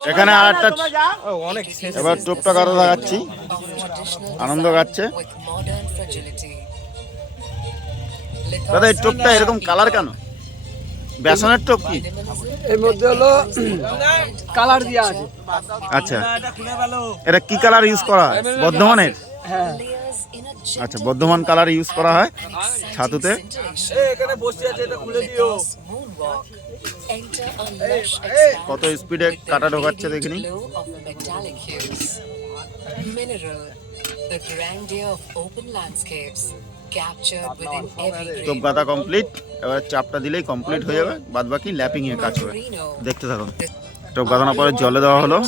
এখানে আর একটা এবার টোপটা কাটা দেখাচ্ছি আনন্দ গাচ্ছে দাদা এই টোপটা এরকম কালার কেন? বেসনের টোপ কি? এর মধ্যে হলো কালার দেওয়া আছে। আচ্ছা। এটা কি কালার ইউজ করা হয়? বর্ধমানের? হ্যাঁ। আচ্ছা বর্ধমান কালার ইউজ করা হয় ছাতুতে। এখানে বসে আছে এটা খুলে দিও। কত স্পিডে কাটা ঢোকাচ্ছে দেখিনি. গাঁথা কমপ্লিট এবার চাপটা দিলেই কমপ্লিট হয়ে যাবে বাদ বাকি ল্যাপিং এ কাজ হবে। দেখতে থাকুন। টোপ গাঁথানোর পরে জলে দেওয়া হলো।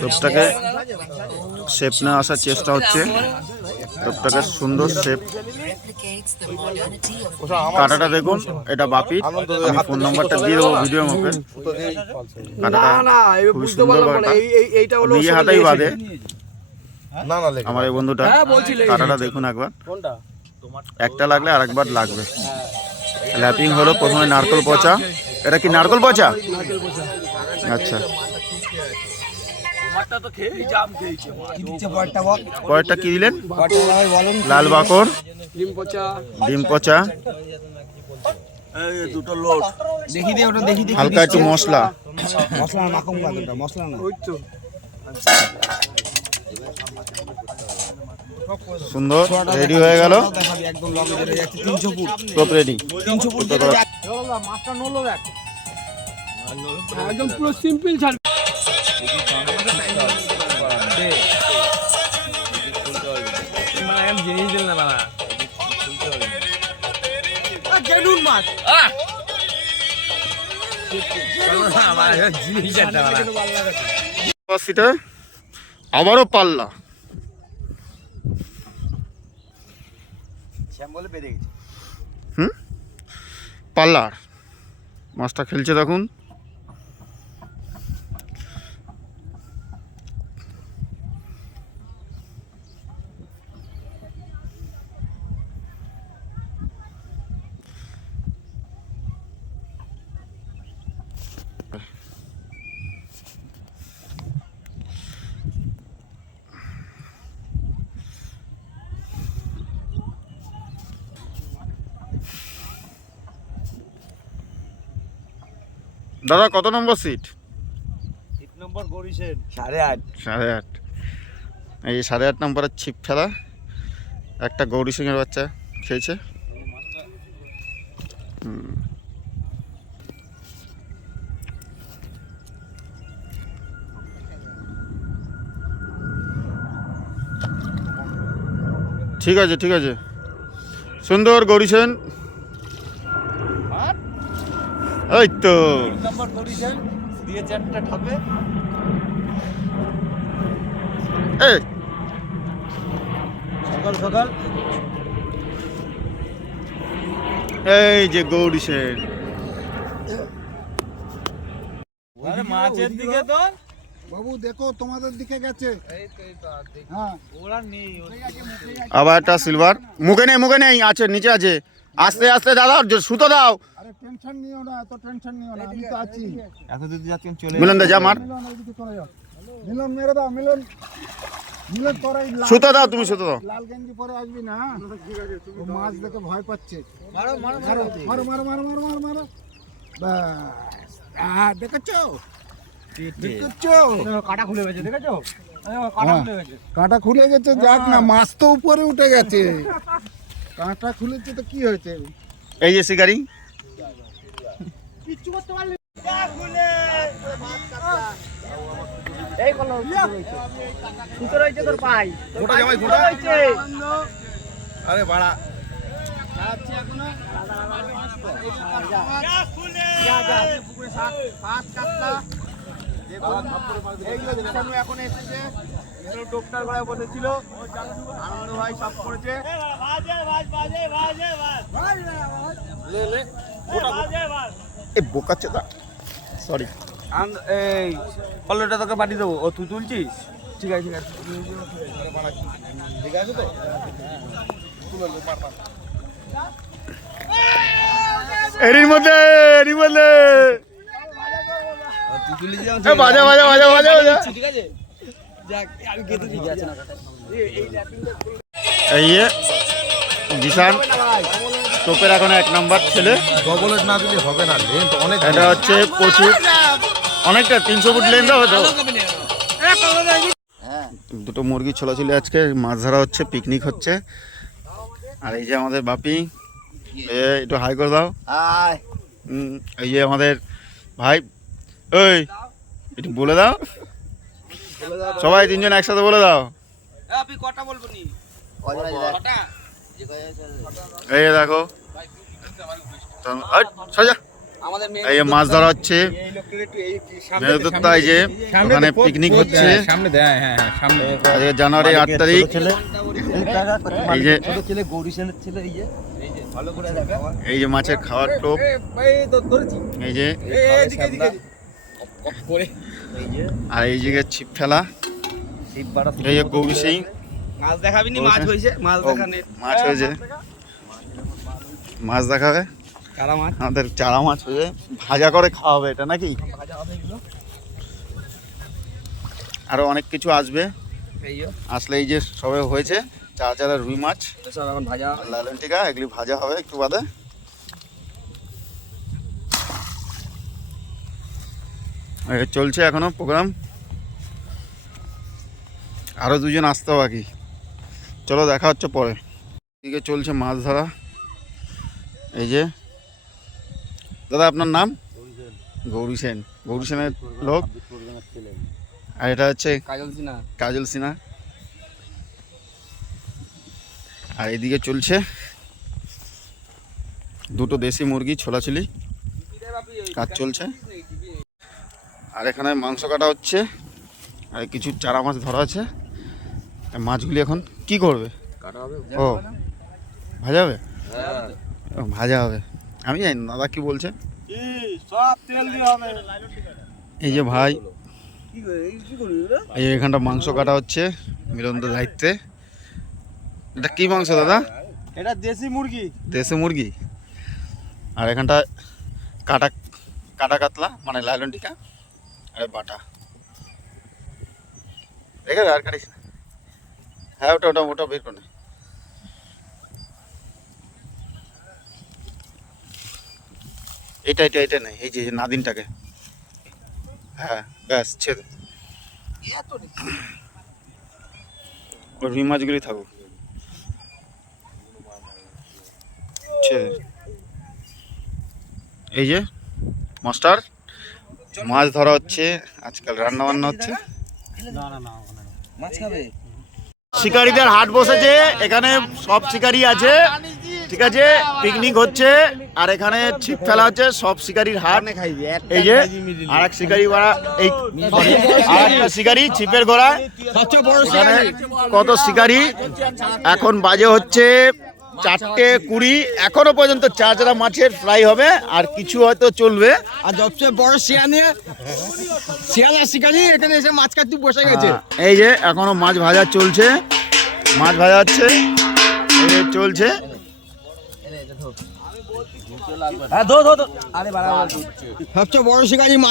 টোপটাকে শেপ না আসার চেষ্টা হচ্ছে টপটাকে সুন্দর শেপ কাটাটা দেখুন এটা বাপি আমি ফোন নাম্বারটা দিয়ে দেবো ভিডিও মুখে কাটাটা খুবই সুন্দর হাতেই বাদে আমার এই বন্ধুটা কাটাটা দেখুন একবার একটা লাগলে আর একবার লাগবে ল্যাপিং হলো প্রথমে নারকল পচা এটা কি নারকল পচা? আচ্ছা। পরেরটা কি দিলেন? বড়টা ভাই বলুন। লাল বাকর। ডিম পচা। ডিম পচা। দুটো লোট। দেখি দে ওটা দেখি হালকা একটু মশলা। মশলা মাখুম মশলা না। ওই তো। সুন্দর রেডি হয়ে গেল। টোপ রেডি একদম পুরো সিম্পল ছাড় জিনিস দিল না বাবা জেনুন মাছ আহ জিনিস একটা বাবা আবারও পাল্লা। হুম? পাল্লার। মাছটা খেলছে দেখুন দাদা কত নম্বর সিট নম্বর সাড়ে আট। সাড়ে আট। এই সাড়ে আট নম্বরের ছিপ ফেলা। একটা গৌরী সিংয়ের বাচ্চা খেয়েছে। ঠিক আছে ঠিক আছে। সুন্দর গৌরী সেন। এই তো। নম্বর গরিশেন দিয়ে চারটা ঠাপে এই। সকাল সকাল। এই যে গৌরী সেন। মাছের দিকে তো। বাবু দেখো তোমাদের দিকে গেছে। হ্যাঁ। আবার একটা সিলভার মুখে নেই মুখে নেই আছে নিচে আছে। আস্তে আস্তে দাদা সুতো দাও। আরে টেনশন নিও না এত টেনশন নিও না আমি তো আছি। এখন যদি যাচ্ছেন চলে মিলন দা যা মার। মিলন এইদিকে চলে যাও। মিলন মেরে দাও মিলন। মিলন তোরা সুতো দাও তুমি সুতো দাও। লাল গেঞ্জি পরে আসবি না? ও মাছ দেখে ভয় পাচ্ছে। মারো মারো মারো মারো। মারো মারো মারো মারো মারো ব্যাস। আহ, দেখেছ? দেখেছ? কাটা খুলে গেছে দেখেছ? কাঁটা খুলে গেছে। যাক না মাছ তো উপরে উঠে গেছে। কাঁটা খুলেছে তো কি হয়েছে? এই যে শিকারি এই কলো সুতো রয়েছে তোর পাই গোটা জামাই গোটা আরে বাড়া। এখন এসেছে ডক্টর ঘরে বসেছিল আনন্দ ভাই সব করেছে লে লে এ বোকাচ্ছে দা সরি এই পল্লটা তোকে পাঠিয়ে দেবো। ও তুই তুলছিস? ঠিক আছে ঠিক আছে। ঠিক আছে তো? এরির মধ্যে এরির মধ্যে। এ, বাজা বাজা বাজা বাজা এই জিসান টোপের এখন এক নাম্বার ছেলে। ডবলেট না দিলে হবে না লেন্থ অনেক এটা হচ্ছে প্রচুর। অনেকটা তিনশো ফুট লেন হবে তো দুটো মুরগি ছিল আজকে মাছ ধরা হচ্ছে পিকনিক হচ্ছে। আর এই যে আমাদের বাপি এ একটু হাই করে দাও। এই যে আমাদের ভাই ওই একটু বলে দাও। সবাই তিনজন একসাথে বলে দাও। কটা বলব নি? এই দেখো। তো- সোজা। এই মাছ ধরা হচ্ছে। এই লোকটার একটু এই মেরুদত্তা এই যে ওখানে পিকনিক হচ্ছে। সামনে দেয় হ্যাঁ হ্যাঁ সামনে আজকে জানুয়ারি আট তারিখ। এই যে ছেলে গৌরী সেনের ছেলে এই যে। ভালো করে দেখা। এই যে মাছের খাওয়ার টোপ। এই যে আর এই জায়গায় ছিপ ফেলা। এই যে গৌরী সিং। মাছ দেখাবি নি মাছ হয়েছে মাছ দেখানে। মাছ হয়েছে। মাছ দেখাবে? কারা মাছ। আমাদের চারা মাছ হয়েছে। ভাজা করে খাওয়া হবে এটা নাকি? ভাজা হবে এগুলো। আরও অনেক কিছু আসবে। আসলে এই যে সবে হয়েছে চারা চারা রুই মাছ। এখন ভাজা। লালন টিকা এগুলি ভাজা হবে একটু বাদে। চলছে এখনও প্রোগ্রাম। আরও দুজন আসতে বাকি। চলো দেখা হচ্ছে পরে। এদিকে চলছে মাছ ধরা। এই যে দাদা আপনার নাম? গৌরী সেন। গৌরী সেনের লোক। আর এটা হচ্ছে কাজল সিনা কাজল সিনহা। আর এদিকে চলছে দুটো দেশি মুরগি ছোলাছুলি। কাজ চলছে। আর এখানে মাংস কাটা হচ্ছে। আর কিছু চারা মাছ ধরা আছে। মাছগুলি এখন কি করবে? কাটা হবে। ও ভাজা হবে? ও, ভাজা হবে। আমি জানি না, দাদা কি বলছে? সব তেল দিয়ে এই যে ভাই এই এখানটা মাংস কাটা হচ্ছে মিলন্ত দায়িত্বে। এটা কি মাংস দাদা? এটা দেশি মুরগি। দেশি মুরগি? আর এখানটা কাটা কাটা কাতলা মানে লাইলন টিকা আর বাটা। দেখে আর কাটিস না। হ্যাঁ ওটা ওটা ওটা বের করে নে। এটা এটা এটা নেই এই যে এই যে নাদিনটাকে। হ্যাঁ ব্যাস ছেড়ে দে। ওই রুই মাছগুলি থাকুক। ছেড়ে এই যে মাস্টার মাছ ধরা হচ্ছে আজকাল রান্না বান্না হচ্ছে মাছ খাবে? শিকারীদের হাট বসেছে, এখানে সব শিকারি আছে, ঠিক আছে পিকনিক হচ্ছে, আর এখানে ছিপ ফেলা হচ্ছে, সব শিকারির হাট। এই যে আর এক শিকারি এই শিকারি ছিপের এখানে কত শিকারি? এখন বাজে হচ্ছে চারটে কুড়ি এখনও পর্যন্ত চারটা মাছের ফ্রাই হবে আর কিছু হয়তো চলবে। আর সবচেয়ে বড় শিয়ানি শিয়ালা শিকারি এখানে এসে মাছ কাটতে বসে গেছে। হ্যাঁ, এই যে এখনও মাছ ভাজা চলছে। মাছ ভাজা হচ্ছে চলছে। হ্যাঁ আরে সবচেয়ে বড় শিকারি মাছ